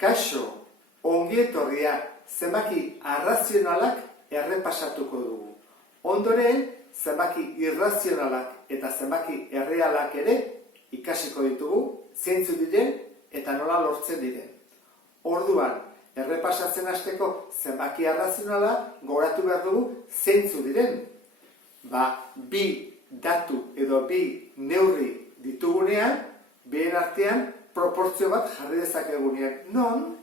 Kaixo, ongi etorria zenbaki arrazionalak errepasatuko dugu. Ondoren, zenbaki irrazionalak eta zenbaki errealak ere ikasiko ditugu, zeintzu diren eta nola lortzen diren. Orduan, errepasatzen hasteko zenbaki arrazionala gogoratu behar dugu zeintzu diren. Bi datu edo bi neurri ditugunean, bien artean proportzio bat jarri dezakegunean. Non,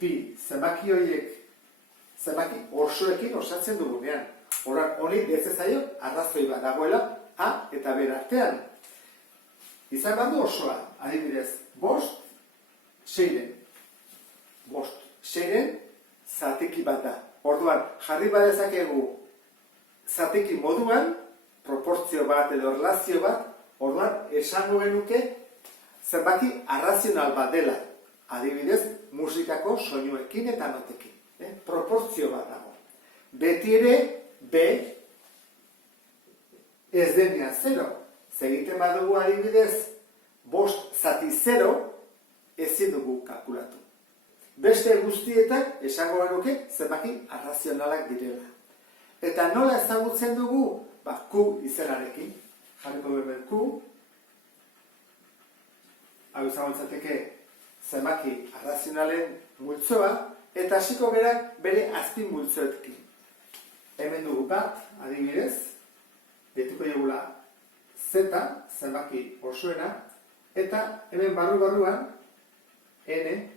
bi zenbaki horiek zenbaki osoekin osatzen dugunean. Horan, honi deitzen zaio arrazoi bat dagoela A eta B artean. Izan badu osoa, adibidez, 5, 6. 5, 6 zatiki bat da. Orduan, jarri badezakegu zatiki moduan, proportzio bat edo erlazio bat, orduan, esango genuke zenbaki arrazional bat dela. Adibidez, musikako soinuekin eta notekin. Proportzio bat dago. Beti ere, B ez denean 0. Zegiten badugu adibidez, 5 zati 0, ezin dugu kalkulatu. Beste guztietan esango genuke zenbaki arrazionalak direla. Eta nola ezagutzen dugu? Q izenarekin. Jarriko dugu Q. Hau izango litzateke zenbaki arrazionalen multzoa, eta hasiko gara bere azpin multzoekin. Hemen dugu bat, adibidez, deituko digula Z, zenbaki osoena, eta hemen barruan N,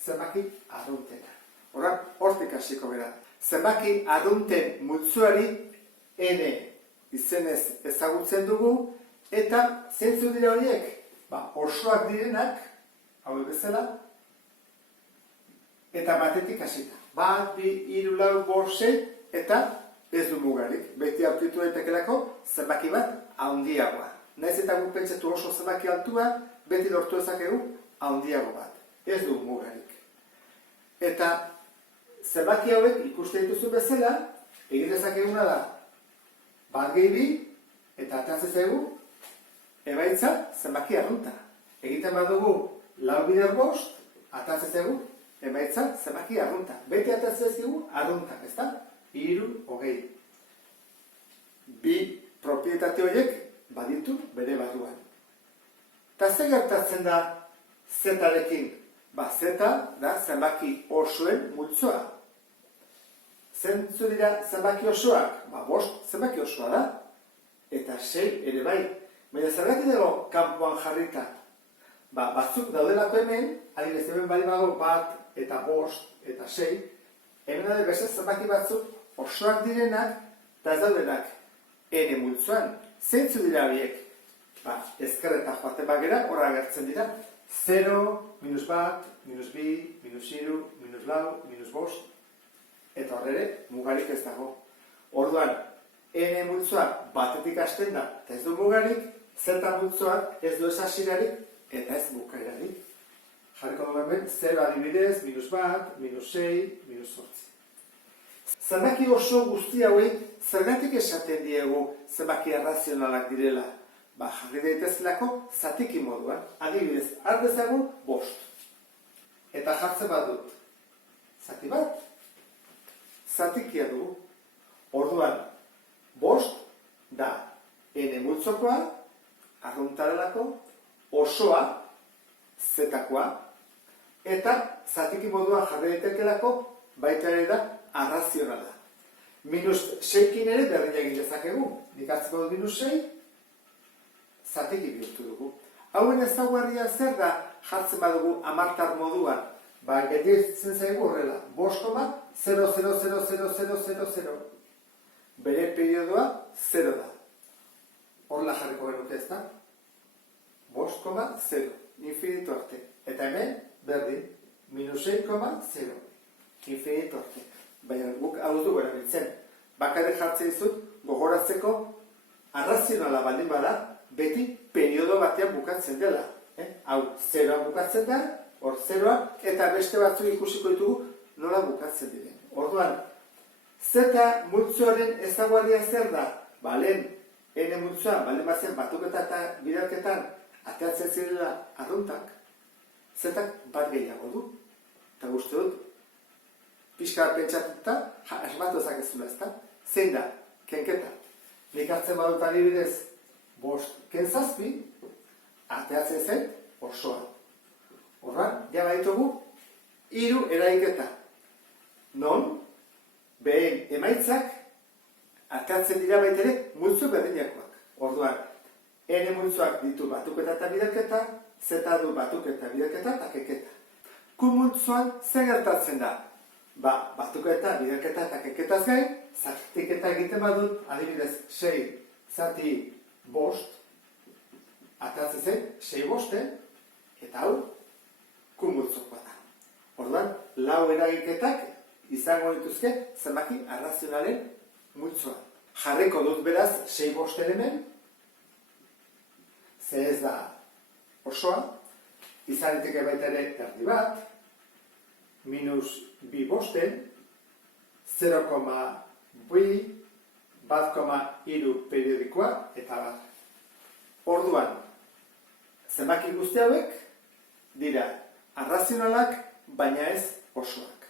zenbaki arruntena. Horan, hortik hasiko gara. Zenbaki arrunten multzoari N izenez ezagutzen dugu, eta zeintzu dira horiek? Osoak direnak, hau bezala, eta batetik hasita. 1, 2, 3, 4, 5, 6, eta ez du mugarik. Beti aurkitu daitekelako zenbaki bat handiagoa. Naiz eta guk pentsatu oso zenbaki altua, beti lortu dezakegu handiago bat. Ez du mugarik. Eta zenbaki hauek ikuste dituzu bezala, egin dezakeguna da 1 gehi 2, eta ateratzen zaigu emaitza zenbaki arrunta. Egiten badugu 4 bider 5, ateratzen zaigu emaitza zenbaki arrunta. Beti ateratzen zaigu arrunta, ezta? 3, 20. Bi propietate horiek baditu bere barruan. Eta ze gertatzen da Z-arekin? Z da zenbaki osoen multzoa. Zeintzu dira zenbaki osoak? 5 zenbaki osoa da. Eta 6 ere bai. Baina zergatik dago kanpoan jarrita? Batzuk daudelako hemen, adibidez hemen bali bago 1 eta 5 eta 6, hemen daude beste zenbaki batzuk osoak direnak, eta ez daudenak N multzoan. Zeintzu dira horiek? Ezkerretan joaten bagera, horra agertzen dira. 0, -1, -2, -3, -4, -5, eta horre mugarik ez dago. Orduan, N multzoa batetik hasten da, eta ez du mugarik, Z multzoak ez du ez hasirarik, eta ez bukaerarik. Jarriko dugu hemen, 0 adibidez, -1, -6, -8. Zenbaki oso guzti hauei zergatik esaten diegu zenbaki arrazionalak direla? Jarri daitezelako zatiki moduan. Adibidez, har dezagun 5. Eta jartzen badut. Zati bat? Zatikia dugu. Orduan, 5 da N multzokoa, arruntarelako, osoa, Z-koa, eta zatiki moduan jarri daitekelako baita ere da arrazionala. -6kin ere berdina egin dezakegu. Nik hartzeko dut -6, zatiki bihurtu dugu. Hauen ezaugarria zer da jartzen badugu hamartar moduan? Gelditzen zaigu horrela. 5,0000000. Bere periodoa 0 da. Horrela jarriko genuke ez da? 5,0, infinito arte. Eta hemen, berdin, -6,0, infinito arte. Baina guk hau dugu erabiltzen. Bakarrik jartzen dizut, gogoratzeko arrazionala baldin bada, beti periodo batean bukatzen dela. Hau, 0 bukatzen da, hor 0, eta beste batzuk ikusiko ditugu nola bukatzen diren. Orduan, Z multzoaren ezaugarria zer da? Lehen, N multzoa, baldin bazen batuketa eta bidalketan ateratzen zirela arruntak. zetak bat gehiago du. Eta guzti dut, pixka bat pentsatuta, asmatu ezakezula, ezta? Zein da, kenketa. Nik hartzen badut adibidez, 5 ken-7, ateatzen zen osoa. Orduan, ja baditugu, 3 eraiketa. Non, behen emaitzak, ateatzen dira baitere multzo berdinakoak. Orduan, N multzoak ditu batuketa eta biderketa, Z du batuketa, biderketa eta keketa. Q multzoan zer gertatzen da? Batuketa, biderketa eta keketaz gain, zatiketa egiten badut, adibidez 6 zati 5, atatzen zen 6 bosten, eta hau Q multzokoa da. Orduan, 4 eragiketak izango dituzke zenbaki arrazionalen multzoa. Jarriko dut beraz 6 bosten hemen, ze ez da osoa, izan liteke baita ere erdi bat, -2 bosten, 0,2, 1,3 periodikoa, eta bar. Orduan, zenbaki guzti hauek dira arrazionalak, baina ez osoak.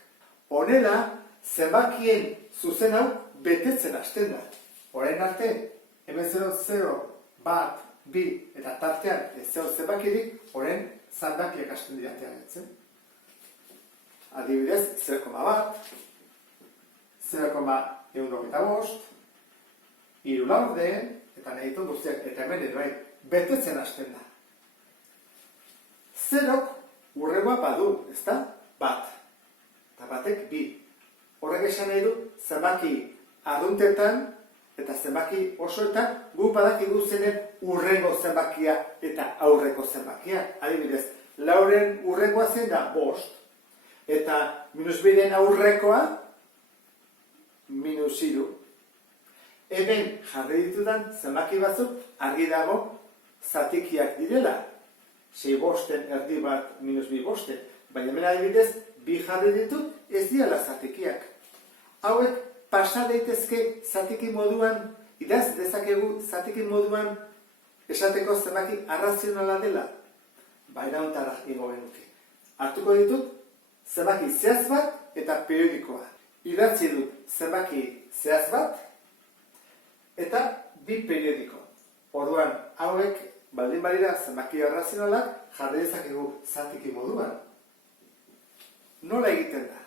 Honela, zenbakien zuzen hau betetzen hasten da. Orain arte, hemen 0, 1, 2 eta tartean ez zeo zenbakirik, orain zenbakiak hasten dira ateatzen. Adibidez, 0,1, 0,125, 3 laurden, eta nahi ditun guztiak, eta hemen ere bai, betetzen hasten da. 0k hurrengoa badu, ezta? 1. Eta batek 2. Horrek esan nahi du, zenbaki arruntetan eta zenbaki osoetan guk badakigu zenen hurrengo zenbakia eta aurreko zenbakia. Adibidez, 4en hurrengoa zen da 5, eta -2en aurrekoa -3. Hemen jarri ditudan zenbaki batzuk argi dago zatikiak direla. 6 bosten erdi bat -2 bosten. Baina hemen adibidez, 2 jarri ditut ez direla zatikiak. Hauek pasa daitezke zatiki moduan, idaz dezakegu zatiki moduan esateko zenbaki arrazionala dela. Baina ontara ingo genuke. Hartuko ditut zenbaki zehaz bat eta periodikoa. Idatzi dut zenbaki zehaz bat eta 2 periodiko. Orduan, hauek baldin badira zenbaki arrazionalak jarri dezakegu zatiki moduan. Nola egiten da?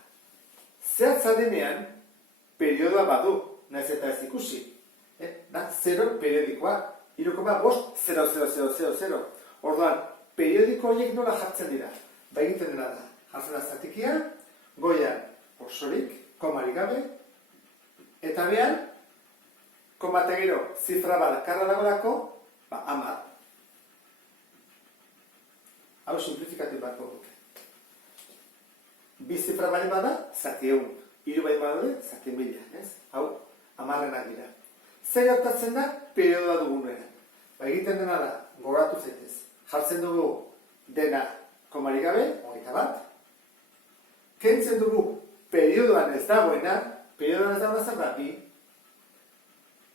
Zehatza denean, periodoa badu, nahiz eta ez ikusi. Da, 0 periodikoa, 3,5, 0,0000. Orduan, periodiko horiek nola jartzen dira? Ba egiten dena da, jartzen da zatikia, goian osorik, komarik gabe, eta behan, koma eta gero, zifra bat karra dagoelako, 10. Hau simplifikatu bat duke. 2 zifra bali bada, zati 1. 3 bali bada, zati 1000. Hau, 10renak dira. Zer gertatzen da, periodoa dugunean. Ba egiten dena da, gogoratu zaitez. Jartzen dugu dena komarik gabe, 21. Kentzen dugu periodoan ez dagoena, periodoan ez dagoena zer da, 2.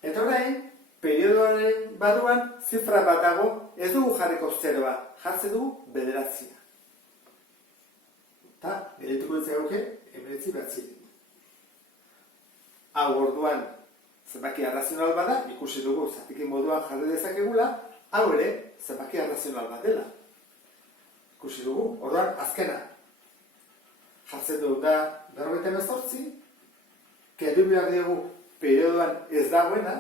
Eta orain, periodoaren baduan zifra bat dago, ez dugu jarriko 0a, jartzen dugu 9. Eta, gerituko ditzak gauke, 19. Hau orduan, zenbaki arrazional bada, ikusi dugu zatiki moduan jarri dezakegula, hau ere, zenbaki arrazional bat dela. Ikusi dugu, orduan, azkena. Jartzen dugu da 48, kendu behar dugu periodoan ez dagoena,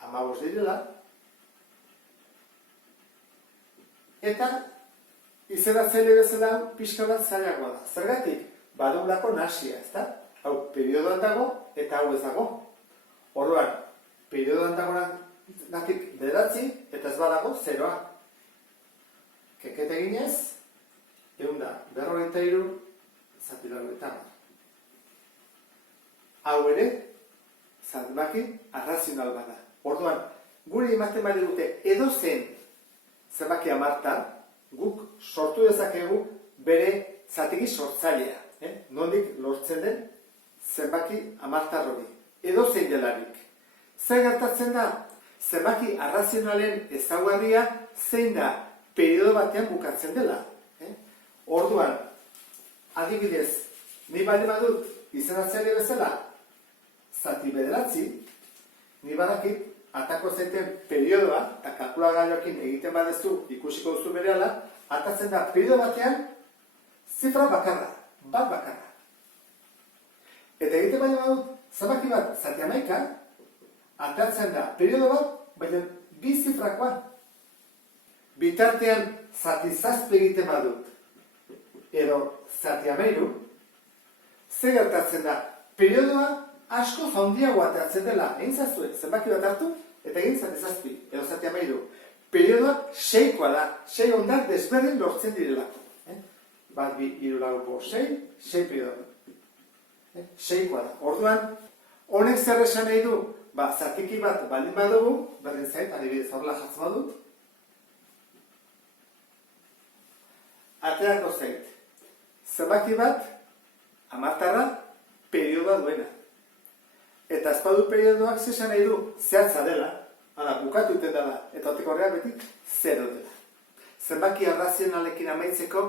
15 direla, eta izenatzaile bezala pixka bat zailagoa da. Zergatik, badugulako nahasia, ezta? Hau, periodoan dago eta hau ez dago. Orduan, periodoan dagoenak 9 eta ez badago 0a. Kekete eginez, 153 zati 80. Hau ere, zenbaki arrazional bada. Orduan, gure ematen bari dute edozen zenbaki 10, guk sortu dezakegu bere zatiki sortzailea. Nondik lortzen den zenbaki 10 hori. Edozein delarik. Zer gertatzen da? Zenbaki arrazionalen ezaugarria zein da periodo batean bukatzen dela. Orduan, adibidez, ni baldin badut izanatzaile bezala, zati bederatzi, ni badakit atako zaiten periodoa, eta kalkulagailuekin egiten badezu ikusiko duzu berehala, atatzen da periodo batean zifra bakarra, bat bakarra. Eta egiten baldin badut, zenbaki bat zati 11, atatzen da periodo bat, baina bi zifrakoa. Bitartean zati 7 egiten badut, edo zati 13, zer gertatzen da? Periodoa asko handiagoa atatzen dela, egin zazue, zenbaki bat hartu, eta egin zati 7, edo zati 13. Periodoa 6koa da, 6 ondar desberdin lortzen direlako. Bat, bi, hiru, lau, bost, 6 periodo. 6koa da. Orduan, honek zer esan nahi du? Zatiki bat baldin badugu, berdin zait, adibidez horrela jartzen badut, aterako zait. Zenbaki bat, hamartarra, periodoa duena. Eta ezpadu periodoak zesan nahi du, zehatza dela, bukatu iten dela, eta oteko horreak beti, 0 dela. Zenbaki arrazionalekin amaitzeko,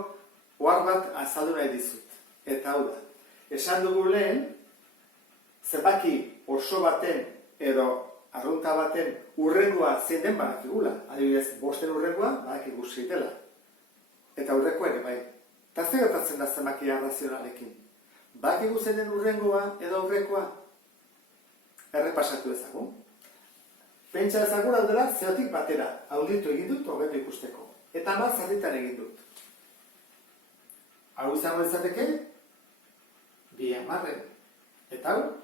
ohar bat azaldu nahi dizut. Eta hau da, esan dugu lehen, zenbaki oso baten, edo arrunta baten urrengoa zein den badakigula. Adibidez, 5 urrengoa, badakigu zeitela. Eta urrekoa ere bai. Eta zer gertatzen da zenbaki arrazionalekin? Badakigu zein den urrengoa edo aurrekoa? Errepasatu ezagun. Pentsa ezagun aldera 0tik batera. Handitu egin dut, hobeto ikusteko. Eta 10 sarritan egin dut. Hau izango izateke, 2 hamarren. Eta hau,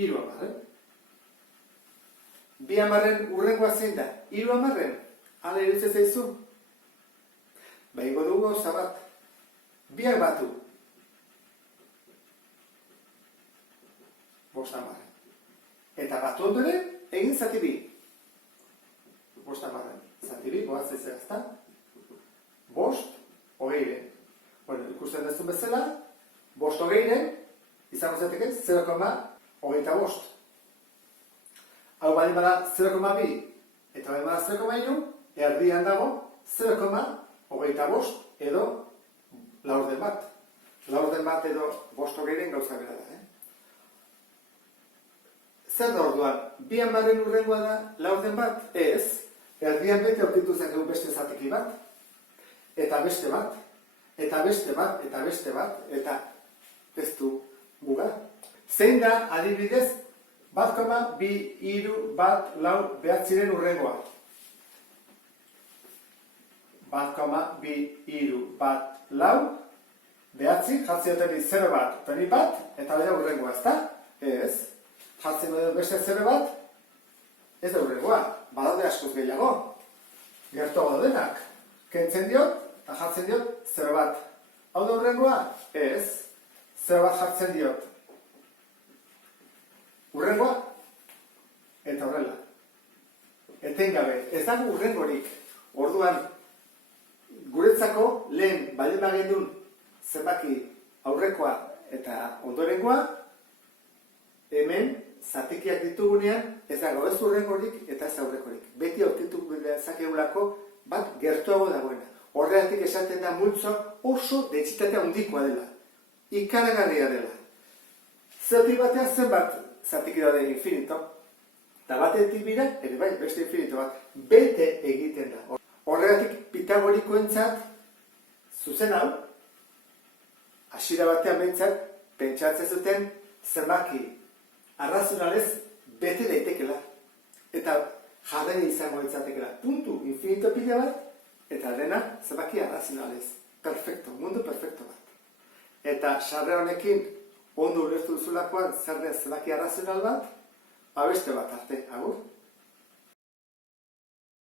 3 hamarren. 2 hamarren urrengoa zein da? 3 hamarren? Hala iruditzen zaizu? Ingo dugu gauza bat. 2 batu. 5 hamarren. Eta batu ondoren, egin zati 2. 5 hamarren. Zati 2, goatzen zerazta. 5, 20. Bueno, ikusten duzun bezala, 5 20, izango zateke 0,25. Hau baldin bada 0,2 eta baldin bada 0,3, erdian dago 0,25 edo laurden bat. Laurden bat edo 5 20 gauza bera da. Zer da orduan? 2 hamarren urrengoa da laurden bat? Ez. Erdian bete aurkitu zakegu beste zatiki bat. Eta beste bat. Eta beste bat. Eta beste bat. Eta ez du muga. Zein da adibidez 1,2, 3, 1, lau, 9 urrengoa. 1,2, 3, 1, lau, 9, jartzen dut 0 bat, toni bat, eta bera urrengoa, ez da? Ez. Jartzen dut beste 0 bat, ez da urrengoa. Badaude askoz gehiago. Gertuago denak. Kentzen diot, eta jartzen diot 0 bat. Hau da urrengoa? Ez. 0 bat jartzen diot. Urrengoa, eta horrela. Etengabe, ez dago urrengorik. Orduan, guretzako lehen baldin bagendun zenbaki aurrekoa eta ondorengoa, hemen zatikiak ditugunean ez dago ez urrengorik eta ez aurrekorik. Beti aurkitu dezakeulako bat gertuago dagoena. Horregatik esaten da multzo oso dentsitatea handikoa dela. Ikaragarria dela. Zeotik batean zenbat zatik daude infinito, eta batetik bira, ere bai, beste infinito bat, bete egiten da. Horregatik pitagorikoentzat, zuzen hau, hasiera batean behintzat, pentsatzen zuten zenbaki arrazionalez bete daitekela. Eta jarrera izango ditzatekela. Puntu, infinito pila bat, eta dena zenbaki arrazionalez. Perfecto, mundu perfecto bat. Eta sarrera honekin, ondo ulertu duzulakoan zer den zenbaki arrazional bat, beste bat arte, agur.